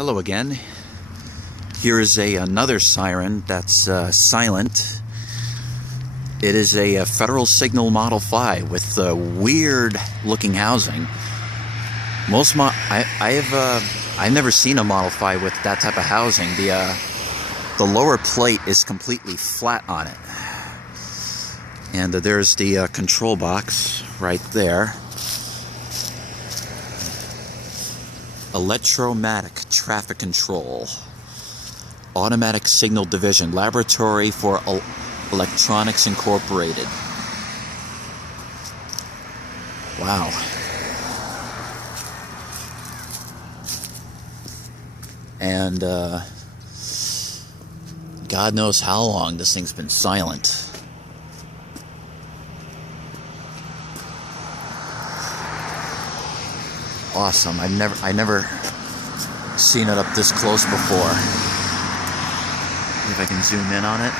Hello again. Here is another Siren that's silent. It is a Federal Signal Model 5 with weird looking housing. I've never seen a Model 5 with that type of housing. The lower plate is completely flat on it. And there's the control box right there. Electromatic traffic control, automatic signal division, laboratory for electronics incorporated. Wow. And God knows how long this thing's been silent. Awesome. I never seen it up this close before. See if I can zoom in on it.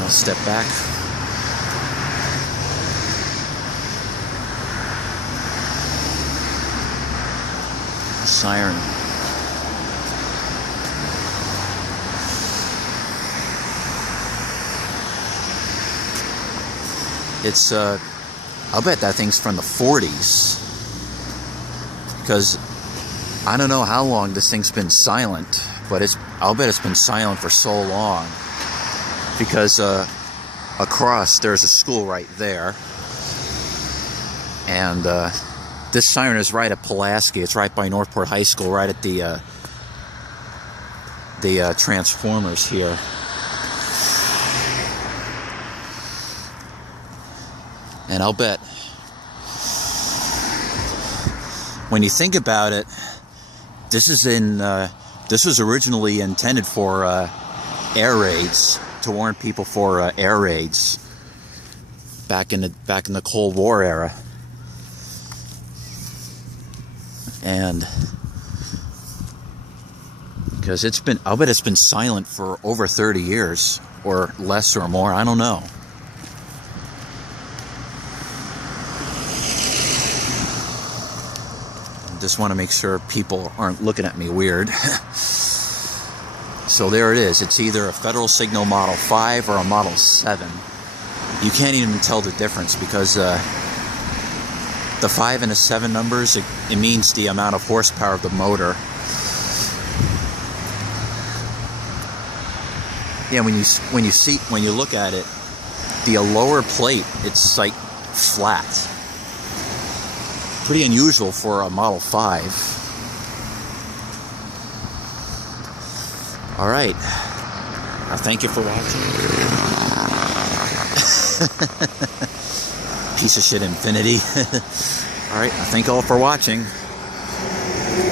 I'll step back. Siren. It's I'll bet that thing's from the 40s, because I don't know how long this thing's been silent, but I'll bet it's been silent for so long, because across there's a school right there, and this Siren is right at Pulaski. It's right by Northport High School, right at the transformers here. And I'll bet, when you think about it, this was originally intended for air raids, to warn people for air raids back in the Cold War era. And because I'll bet it's been silent for over 30 years or less or more, I don't know. Just want to make sure people aren't looking at me weird. So there it is. It's either a Federal Signal Model 5 or a Model 7. You can't even tell the difference, because the 5 and the 7 numbers, it means the amount of horsepower of the motor. Yeah, when you look at it, the lower plate, it's like flat. Pretty unusual for a Model 5. All right. Thank you for watching. Piece of shit infinity. All right, thank you all for watching.